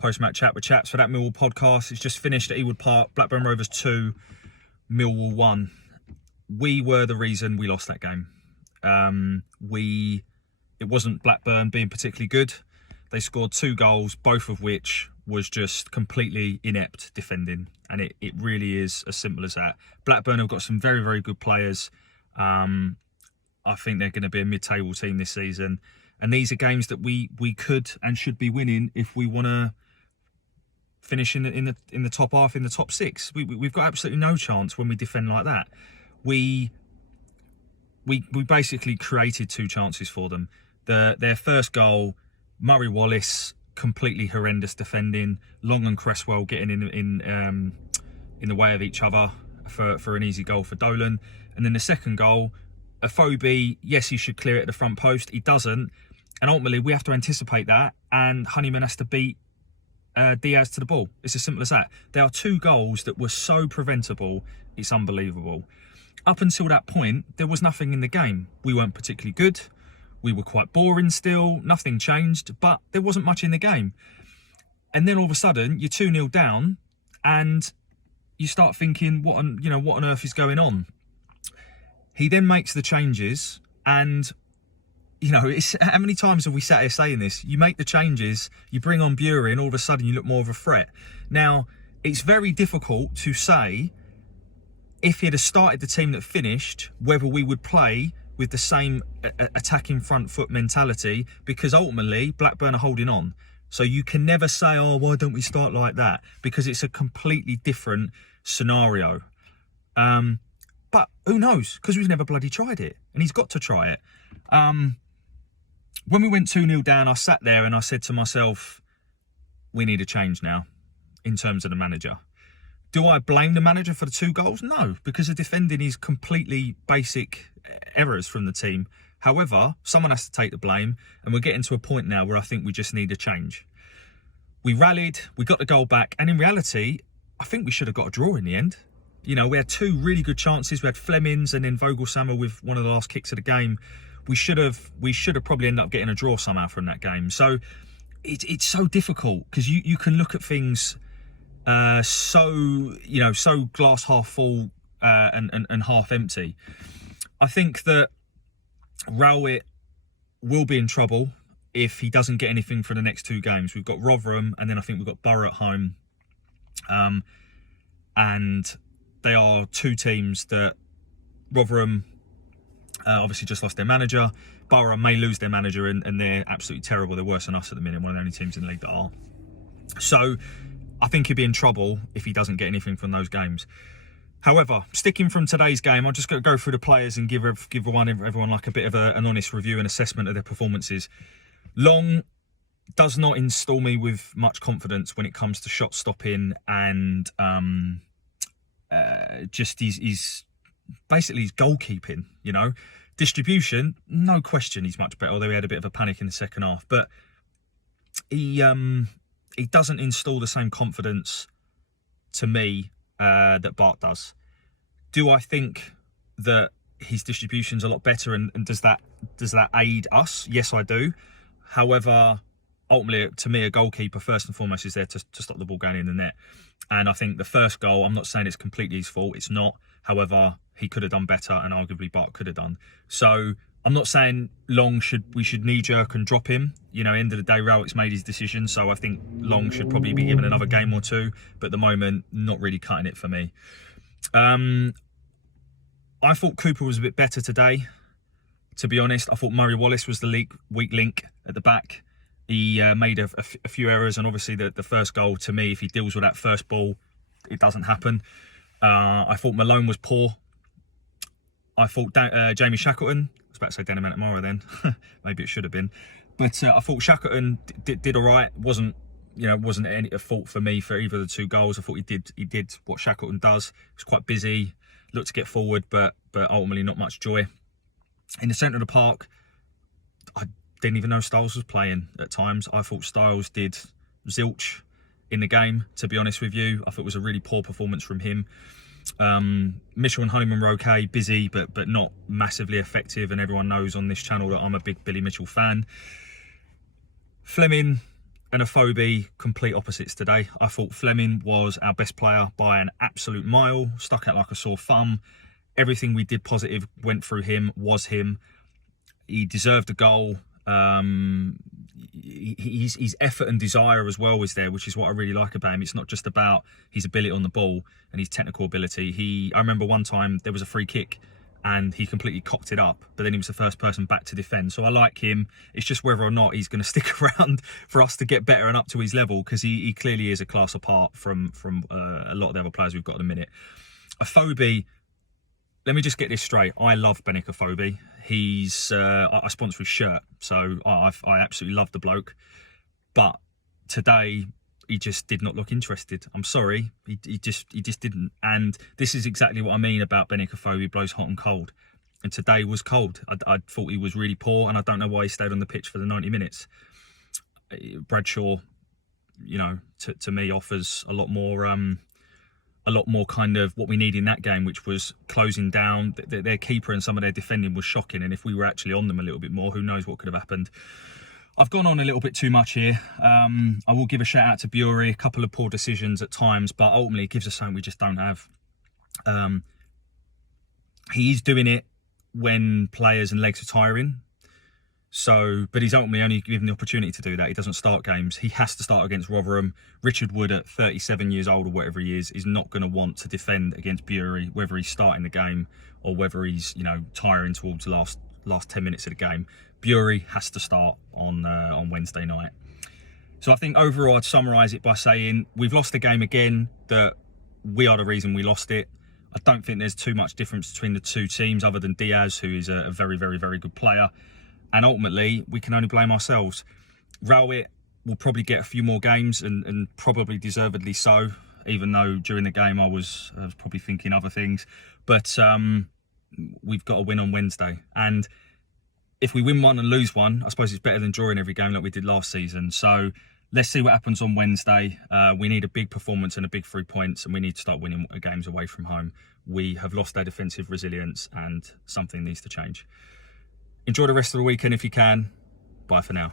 post-match chat with chaps for that Millwall podcast. It's just finished at Ewood Park, Blackburn Rovers 2, Millwall 1. We were the reason we lost that game. It wasn't Blackburn being particularly good. They scored 2 goals, both of which was just completely inept defending. And it really is as simple as that. Blackburn have got some very, very good players. I think they're going to be a mid-table team this season. And these are games that we could and should be winning if we want to finish in the top half, in the top 6. We've got absolutely no chance when we defend like that. We basically created 2 chances for them. Their first goal, Murray Wallace, completely horrendous defending. Long and Cresswell getting in the way of each other for an easy goal for Dolan. And then the second goal, Afobe, yes, he should clear it at the front post. He doesn't. And ultimately, we have to anticipate that. And Honeyman has to beat Diaz to the ball. It's as simple as that. There are 2 goals that were so preventable. It's unbelievable. Up until that point, there was nothing in the game. We weren't particularly good. We were quite boring still. Nothing changed. But there wasn't much in the game. And then all of a sudden, you're 2-0 down. And you start thinking, what on earth is going on? He then makes the changes, and how many times have we sat here saying this? You make the changes, you bring on Bury, and all of a sudden you look more of a threat. Now, it's very difficult to say if he'd have started the team that finished, whether we would play with the same attacking front foot mentality, because ultimately Blackburn are holding on. So you can never say, oh, why don't we start like that? Because it's a completely different scenario. But who knows? Because we've never bloody tried it. And he's got to try it. When we went 2-0 down, I sat there and I said to myself, we need a change now in terms of the manager. Do I blame the manager for the 2 goals? No, because the defending is completely basic errors from the team. However, someone has to take the blame. And we're getting to a point now where I think we just need a change. We rallied, we got the goal back. And in reality, I think we should have got a draw in the end. We had 2 really good chances. We had Flemings and then Vogelsammer with one of the last kicks of the game. We should have probably ended up getting a draw somehow from that game. So it's so difficult because you can look at things so glass half full and half empty. I think that Rowett will be in trouble if he doesn't get anything for the next 2 games. We've got Rotherham and then I think we've got Borough at home. And they are 2 teams that Rotherham obviously just lost their manager. Borough may lose their manager and they're absolutely terrible. They're worse than us at the minute. One of the only teams in the league that are. So I think he'll be in trouble if he doesn't get anything from those games. However, sticking from today's game, I'm just going to go through the players and give everyone like a bit of an honest review and assessment of their performances. Long does not install me with much confidence when it comes to shot stopping and just he's basically his goalkeeping, distribution, no question he's much better, although he had a bit of a panic in the second half, but he doesn't install the same confidence to me that Bart does. Do I think that his distribution's a lot better and does that aid us? Yes, I do. However, ultimately, to me, a goalkeeper, first and foremost, is there to stop the ball going in the net. And I think the first goal, I'm not saying it's completely his fault. It's not. However, he could have done better and arguably Bart could have done. So I'm not saying we should knee-jerk and drop him. End of the day, Rowett's made his decision. So I think Long should probably be given another game or 2. But at the moment, not really cutting it for me. I thought Cooper was a bit better today. To be honest, I thought Murray Wallace was the weak link at the back. He made a few errors, and obviously the first goal, to me, if he deals with that first ball, it doesn't happen. I thought Malone was poor. I thought Jamie Shackleton, I was about to say Danny Mantamara then, maybe it should have been, but I thought Shackleton did all right. Wasn't any fault for me for either of the 2 goals. I thought he did what Shackleton does. He was quite busy, looked to get forward, but ultimately not much joy. In the centre of the park, I didn't even know Styles was playing at times. I thought Styles did zilch in the game, to be honest with you. I thought it was a really poor performance from him. Mitchell and Honeyman were okay, busy, but not massively effective. And everyone knows on this channel that I'm a big Billy Mitchell fan. Fleming and Afobe, complete opposites today. I thought Fleming was our best player by an absolute mile, stuck out like a sore thumb. Everything we did positive went through him, was him. He deserved a goal. His effort and desire as well was there, which is what I really like about him. It's not just about his ability on the ball and his technical ability. I remember one time there was a free kick and he completely cocked it up, but then he was the first person back to defend. So I like him. It's just whether or not he's going to stick around for us to get better and up to his level, because he clearly is a class apart from a lot of the other players we've got at the minute. Afobe, let me just get this straight. I love Benik Afobe. I sponsor his shirt, so I absolutely love the bloke. But today, he just did not look interested. I'm sorry, he just didn't. And this is exactly what I mean about Benik Afobe. He blows hot and cold. And today was cold. I thought he was really poor, and I don't know why he stayed on the pitch for the 90 minutes. Bradshaw, you know, to me offers a lot more kind of what we need in that game, which was closing down. Their keeper and some of their defending was shocking, and if we were actually on them a little bit more, who knows what could have happened. I've gone on a little bit too much here. I will give a shout out to Bury. A couple of poor decisions at times, but ultimately it gives us something we just don't have. He's doing it when players and legs are tiring. So, but he's ultimately only given the opportunity to do that. He doesn't start games. He has to start against Rotherham. Richard Wood, at 37 years old or whatever he is not going to want to defend against Bury, whether he's starting the game or whether he's, you know, tiring towards the last 10 minutes of the game. Bury has to start on Wednesday night. So I think overall I'd summarise it by saying we've lost the game again, that we are the reason we lost it. I don't think there's too much difference between the two teams other than Diaz, who is a very, very, very good player. And ultimately, we can only blame ourselves. Rowett will probably get a few more games, and probably deservedly so, even though during the game I was probably thinking other things. But we've got to win on Wednesday. And if we win one and lose one, I suppose it's better than drawing every game like we did last season. So let's see what happens on Wednesday. We need a big performance and a big 3 points, and we need to start winning games away from home. We have lost our defensive resilience, and something needs to change. Enjoy the rest of the weekend if you can. Bye for now.